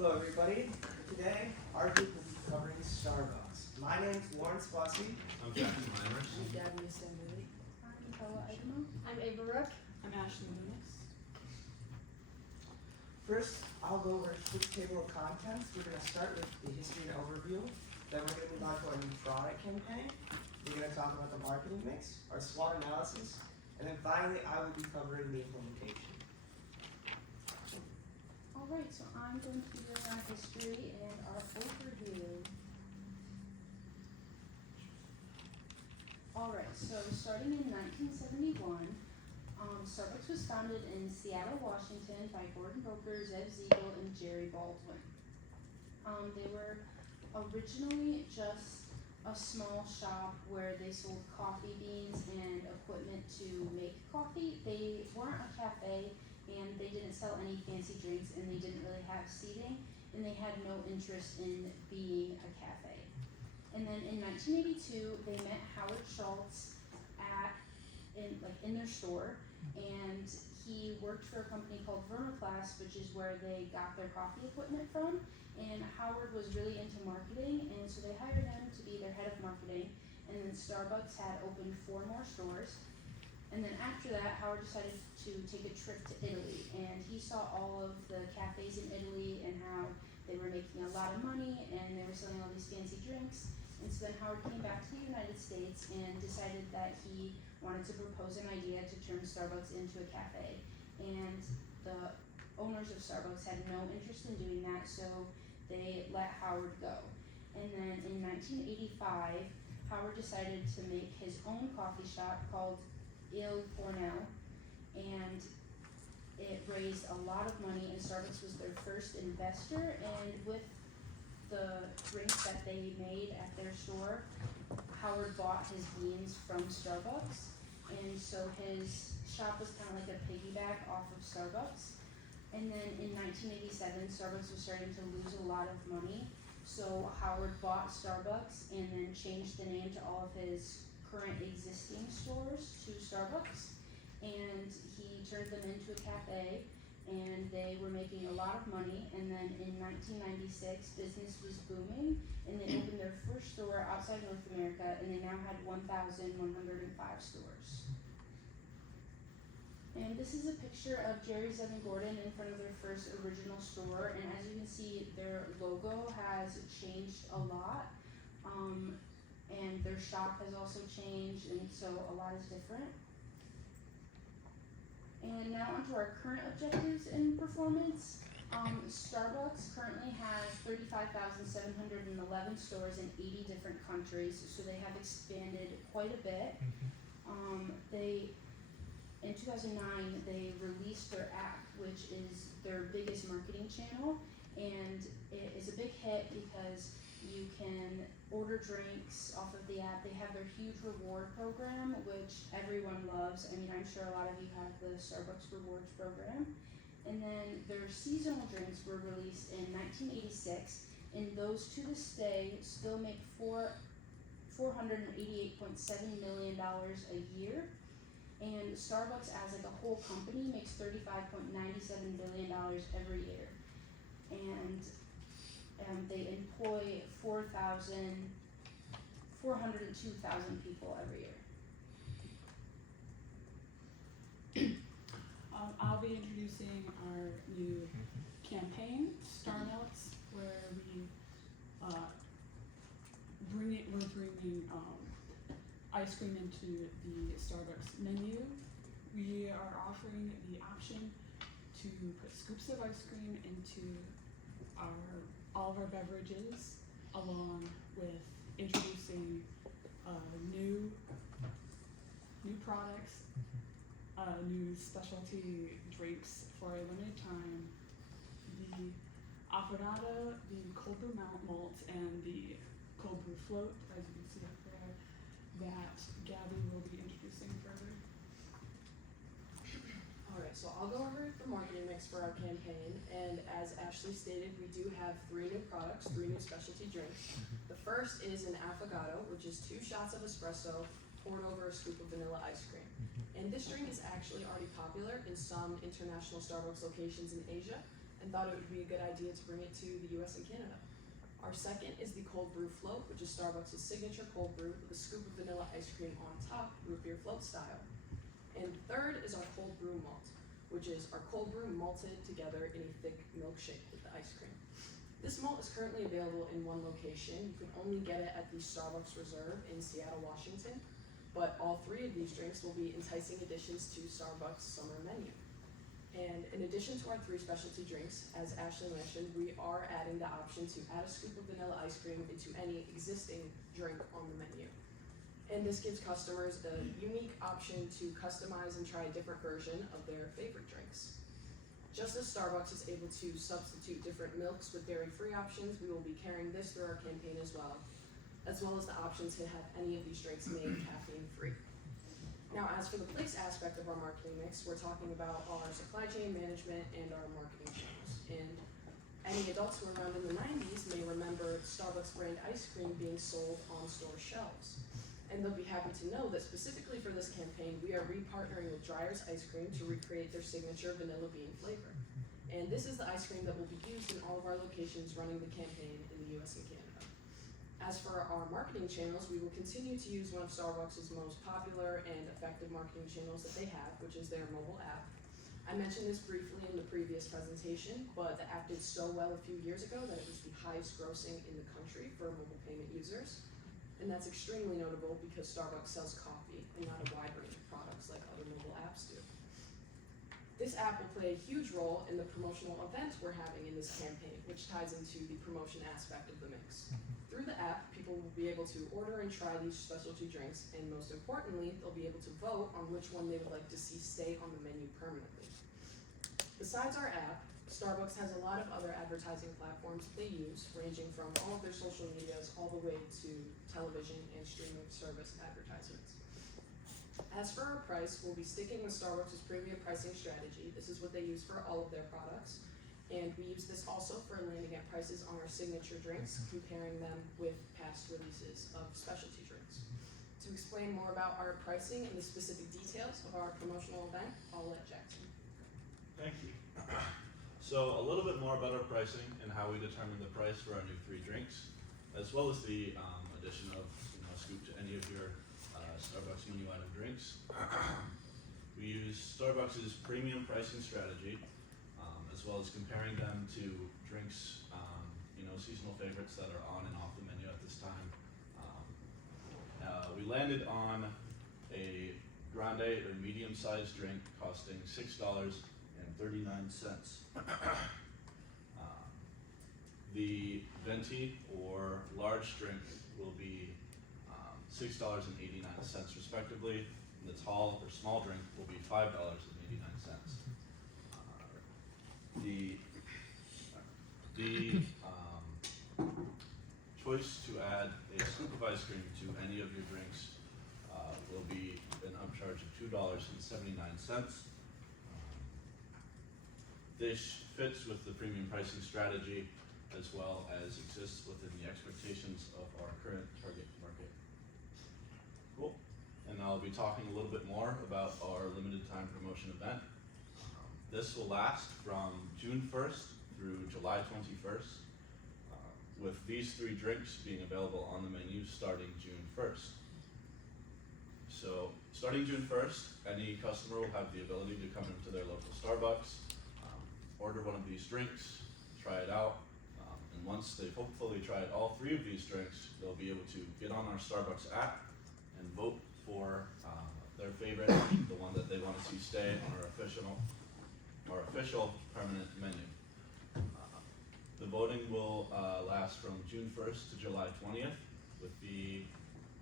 Hello everybody. Today our group will be covering Starbucks. My name is Lawrence Bussey. I'm Jackie Myers. I'm Gabby Assembly. I'm Nicola Idemo. I'm Ava Rook. I'm Ashley Loomis. First, I'll go over a quick table of contents. We're going to start with the history and overview. Then we're going to move on to our new product campaign. We're going to talk about the marketing mix, our SWOT analysis, and then finally I will be covering the implementation. Alright, so I'm going to be doing our history and our overview. Alright, so starting in 1971, Starbucks was founded in Seattle, Washington by Gordon Roker, Zev Siegel, and Jerry Baldwin. They were originally just a small shop where they sold coffee beans and equipment to make coffee. They weren't a cafe, and they didn't sell any fancy drinks, and they didn't really have seating, and they had no interest in being a cafe. And then in 1982, they met Howard Schultz in their store, and he worked for a company called Vermiclass, which is where they got their coffee equipment from. And Howard was really into marketing, and so they hired him to be their head of marketing. And then Starbucks had opened 4 more stores. And then after that, Howard decided to take a trip to Italy, and he saw all of the cafes in Italy and how they were making a lot of money and they were selling all these fancy drinks. And so then Howard came back to the United States and decided that he wanted to propose an idea to turn Starbucks into a cafe. And the owners of Starbucks had no interest in doing that, so they let Howard go. And then in 1985, Howard decided to make his own coffee shop called Il Fornell, and it raised a lot of money, and Starbucks was their first investor. And with the drinks that they made at their store, Howard bought his beans from Starbucks, and so his shop was kind of like a piggyback off of Starbucks. And then in 1987, Starbucks was starting to lose a lot of money, so Howard bought Starbucks and then changed the name to all of his current existing stores to Starbucks, and he turned them into a cafe, and they were making a lot of money. And then in 1996, business was booming, and they opened their first store outside North America, and they now had 1,105 stores. And this is a picture of Jerry, Zev, and Gordon in front of their first original store, and as you can see, their logo has changed a lot, and their shop has also changed, and so a lot is different. And now onto our current objectives and performance. Starbucks currently has 35,711 stores in 80 different countries, so they have expanded quite a bit. In 2009, they released their app, which is their biggest marketing channel, and it is a big hit because you can order drinks off of the app. They have their huge reward program, which everyone loves. I mean, I'm sure a lot of you have the Starbucks rewards program. And then their seasonal drinks were released in 1986, and those to this day still make $488.7 million a year. And Starbucks as like a whole company makes $35.97 billion every year. And they employ 402,000 people every year. I'll be introducing our new campaign, Star Melts, where we're bringing ice cream into the Starbucks menu. We are offering the option to put scoops of ice cream into all of our beverages, along with introducing new products, new specialty drinks for a limited time. The Affogato, the cold brew malt, and the cold brew float, as you can see up there, that Gabby will be introducing further. Alright, so I'll go over the marketing mix for our campaign, and as Ashley stated, we do have 3 new products, 3 new specialty drinks. The first is an Affogato, which is 2 shots of espresso poured over a scoop of vanilla ice cream. And this drink is actually already popular in some international Starbucks locations in Asia, and thought it would be a good idea to bring it to the US and Canada. Our second is the cold brew float, which is Starbucks' signature cold brew with a scoop of vanilla ice cream on top, root beer float style. And third is our cold brew malt, which is our cold brew malted together in a thick milkshake with the ice cream. This malt is currently available in one location. You can only get it at the Starbucks Reserve in Seattle, Washington, but all three of these drinks will be enticing additions to Starbucks' summer menu. And in addition to our 3 specialty drinks, as Ashley mentioned, we are adding the option to add a scoop of vanilla ice cream into any existing drink on the menu. And this gives customers a unique option to customize and try a different version of their favorite drinks. Just as Starbucks is able to substitute different milks with dairy-free options, we will be carrying this through our campaign as well as the option to have any of these drinks made caffeine-free. Now, as for the place aspect of our marketing mix, we're talking about our supply chain management and our marketing channels. And any adults who were around in the 90s may remember Starbucks brand ice cream being sold on store shelves. And they'll be happy to know that specifically for this campaign, we are re-partnering with Dreyer's Ice Cream to recreate their signature vanilla bean flavor. And this is the ice cream that will be used in all of our locations running the campaign in the US and Canada. As for our marketing channels, we will continue to use one of Starbucks' most popular and effective marketing channels that they have, which is their mobile app. I mentioned this briefly in the previous presentation, but the app did so well a few years ago that it was the highest grossing in the country for mobile payment users. And that's extremely notable because Starbucks sells coffee and not a wide range of products like other mobile apps do. This app will play a huge role in the promotional events we're having in this campaign, which ties into the promotion aspect of the mix. Through the app, people will be able to order and try these specialty drinks, and most importantly, they'll be able to vote on which one they would like to see stay on the menu permanently. Besides our app, Starbucks has a lot of other advertising platforms that they use, ranging from all of their social medias all the way to television and streaming service advertisements. As for our price, we'll be sticking with Starbucks' premium pricing strategy. This is what they use for all of their products. And we use this also for landing at prices on our signature drinks, comparing them with past releases of specialty drinks. To explain more about our pricing and the specific details of our promotional event, I'll let Jackson. Thank you. So a little bit more about our pricing and how we determine the price for our new 3 drinks, as well as the addition of a scoop to any of your Starbucks menu item drinks. We use Starbucks' premium pricing strategy, as well as comparing them to drinks, seasonal favorites that are on and off the menu at this time. We landed on a grande or medium-sized drink costing $6.39. The venti or large drink will be $6.89 respectively, and the tall or small drink will be $5.89. The choice to add a scoop of ice cream to any of your drinks will be an upcharge of $2.79. This fits with the premium pricing strategy as well as exists within the expectations of our current target market. Cool. And I'll be talking a little bit more about our limited time promotion event. This will last from June 1st through July 21st, with these 3 drinks being available on the menu starting June 1st. So, starting June 1st, any customer will have the ability to come into their local Starbucks, order one of these drinks, try it out, and once they've hopefully tried all 3 of these drinks, they'll be able to get on our Starbucks app and vote for their favorite, the one that they want to see stay on our official permanent menu. The voting will last from June 1st to July 20th, with the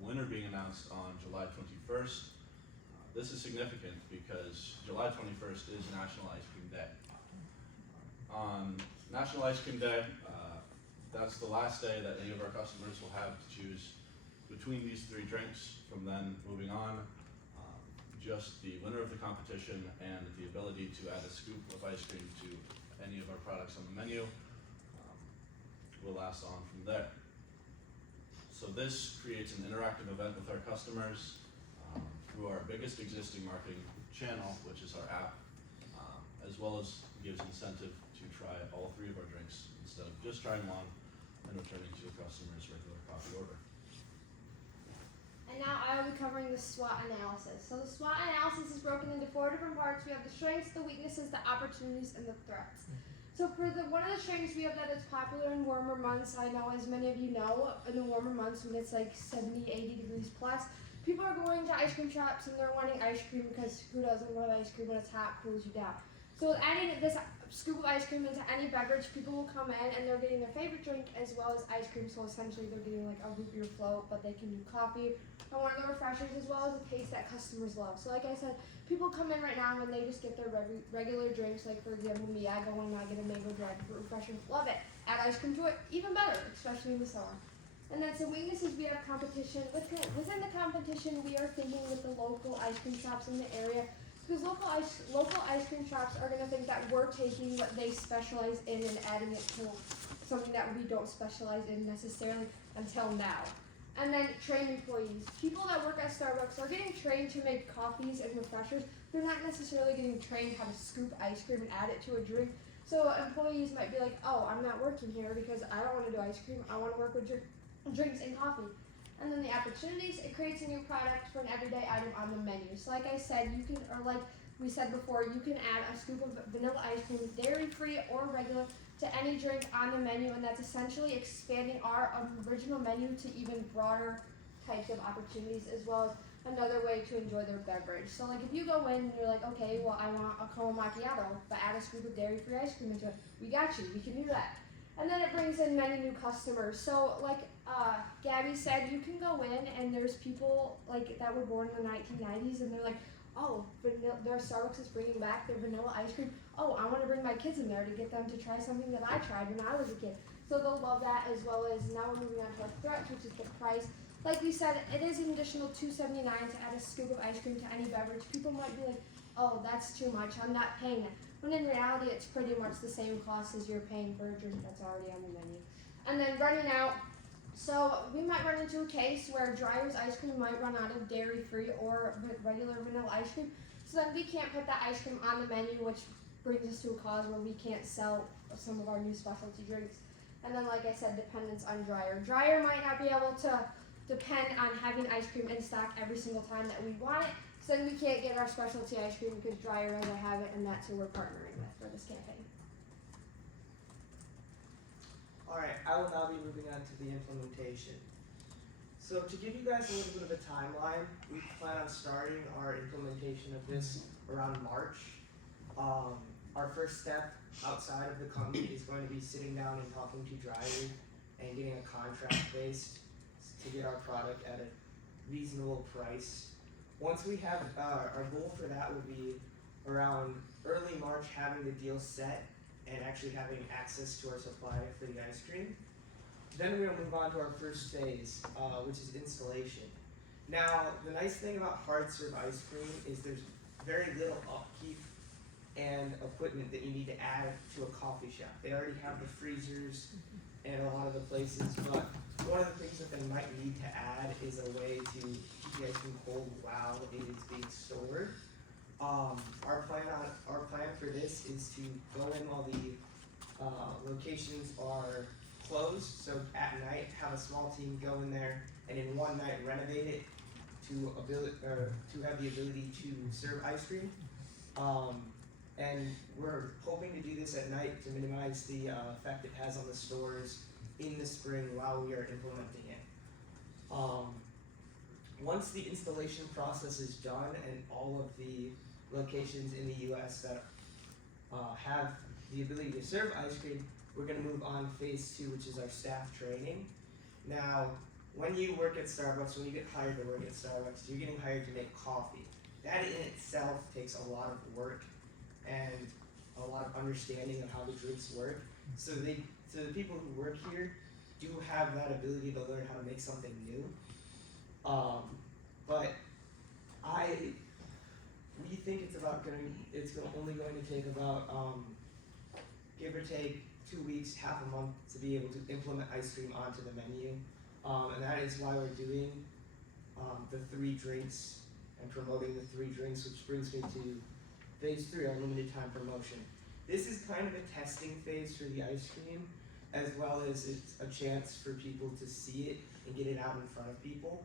winner being announced on July 21st. This is significant because July 21st is National Ice Cream Day. On National Ice Cream Day, that's the last day that any of our customers will have to choose between these 3 drinks. From then moving on, just the winner of the competition and the ability to add a scoop of ice cream to any of our products on the menu will last on from there. So this creates an interactive event with our customers through our biggest existing marketing channel, which is our app, as well as gives incentive to to try all 3 of our drinks instead of just trying one and returning to a customer's regular coffee order. And now I will be covering the SWOT analysis. So the SWOT analysis is broken into 4 different parts. We have the strengths, the weaknesses, the opportunities, and the threats. So for one of the strengths, we have that it's popular in warmer months. I know, as many of you know, in the warmer months when it's like 70, 80 degrees plus, people are going to ice cream shops and they're wanting ice cream because who doesn't love ice cream when it's hot, cools you down. So adding this scoop of ice cream into any beverage, people will come in and they're getting their favorite drink as well as ice cream. So essentially they're getting like a root beer float, but they can do coffee and one of the refreshers as well as a taste that customers love. So like I said, people come in right now and they just get their regular drinks. Like for example, me, I go in and I get a mango dragon fruit refresher, love it. Add ice cream to it, even better, especially in the summer. And then some weaknesses, we have competition. Within the competition, we are thinking with the local ice cream shops in the area. Because local ice cream shops are going to think that we're taking what they specialize in and adding it to something that we don't specialize in necessarily until now. And then trained employees. People that work at Starbucks are getting trained to make coffees and refreshers. They're not necessarily getting trained how to scoop ice cream and add it to a drink. So employees might be like, oh, I'm not working here because I don't want to do ice cream. I want to work with drinks and coffee. And then the opportunities, it creates a new product for an everyday item on the menu. So like I said, you can, or like we said before, you can add a scoop of vanilla ice cream, dairy-free or regular, to any drink on the menu, and that's essentially expanding our original menu to even broader types of opportunities, as well as another way to enjoy their beverage. So like if you go in and you're like, okay, well I want a caramel macchiato, but add a scoop of dairy-free ice cream into it, we got you, we can do that. And then it brings in many new customers. So like Gabby said, you can go in and there's people like that were born in the 1990s and they're like, oh, their Starbucks is bringing back their vanilla ice cream. Oh, I want to bring my kids in there to get them to try something that I tried when I was a kid. So they'll love that, as well as now we're moving on to our threats, which is the price. Like we said, it is an additional $2.79 to add a scoop of ice cream to any beverage. People might be like, oh, that's too much, I'm not paying it. When in reality, it's pretty much the same cost as you're paying for a drink that's already on the menu. And then running out, so we might run into a case where Dreyer's ice cream might run out of dairy-free or regular vanilla ice cream. So then we can't put that ice cream on the menu, which brings us to a cause where we can't sell some of our new specialty drinks. And then, like I said, dependence on Dreyer. Dreyer might not be able to depend on having ice cream in stock every single time that we want it. So then we can't get our specialty ice cream because Dreyer doesn't have it, and that's who we're partnering with for this campaign. Alright, I will now be moving on to the implementation. So to give you guys a little bit of a timeline, we plan on starting our implementation of this around March. Our first step outside of the company is going to be sitting down and talking to Dreyer and getting a contract based to get our product at a reasonable price. Once we have, our goal for that will be around early March having the deal set and actually having access to our supply for the ice cream. Then we're gonna move on to our first phase, which is installation. Now, the nice thing about hard serve ice cream is there's very little upkeep and equipment that you need to add to a coffee shop. They already have the freezers and a lot of the places, but one of the things that they might need to add is a way to keep the ice cream cold while it is being stored. Our plan for this is to go in while the locations are closed. So at night, have a small team go in there and in one night renovate it to have the ability to serve ice cream. And we're hoping to do this at night to minimize the effect it has on the stores in the spring while we are implementing it. Once the installation process is done and all of the locations in the US that have the ability to serve ice cream, we're gonna move on to phase 2, which is our staff training. Now, when you work at Starbucks, when you get hired to work at Starbucks, you're getting hired to make coffee. That in itself takes a lot of work and a lot of understanding of how the drinks work. So the people who work here do have that ability to learn how to make something new. But we think it's only going to take about give or take 2 weeks, half a month to be able to implement ice cream onto the menu. And that is why we're doing the 3 drinks and promoting the 3 drinks, which brings me to phase 3, our limited time promotion. this is kind of a testing phase for the ice cream, as well as it's a chance for people to see it and get it out in front of people.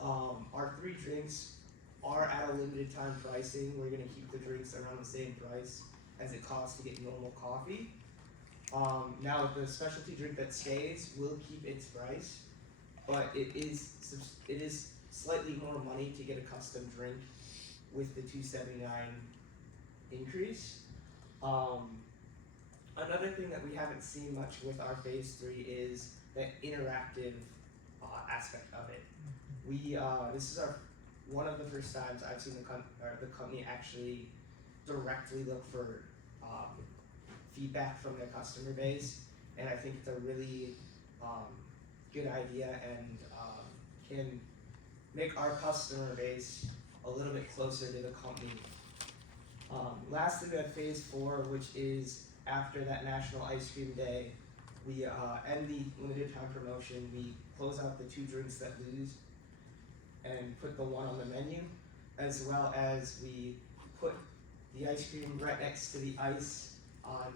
Our 3 drinks are at a limited time pricing. We're gonna keep the drinks around the same price as it costs to get normal coffee. Now the specialty drink that stays will keep its price, but it is slightly more money to get a custom drink with the $2.79 increase. Another thing that we haven't seen much with our phase 3 is the interactive aspect of it. This is one of the first times I've seen the company actually directly look for feedback from their customer base, and I think it's a really good idea and can make our customer base a little bit closer to the company. Lastly, we had phase 4, which is after that National Ice Cream Day. We end the limited time promotion. We close out the 2 drinks that lose and put the 1 on the menu, as well as we put the ice cream right next to the ice on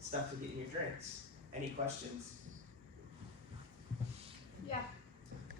stuff to get in your drinks. Any questions? Yeah.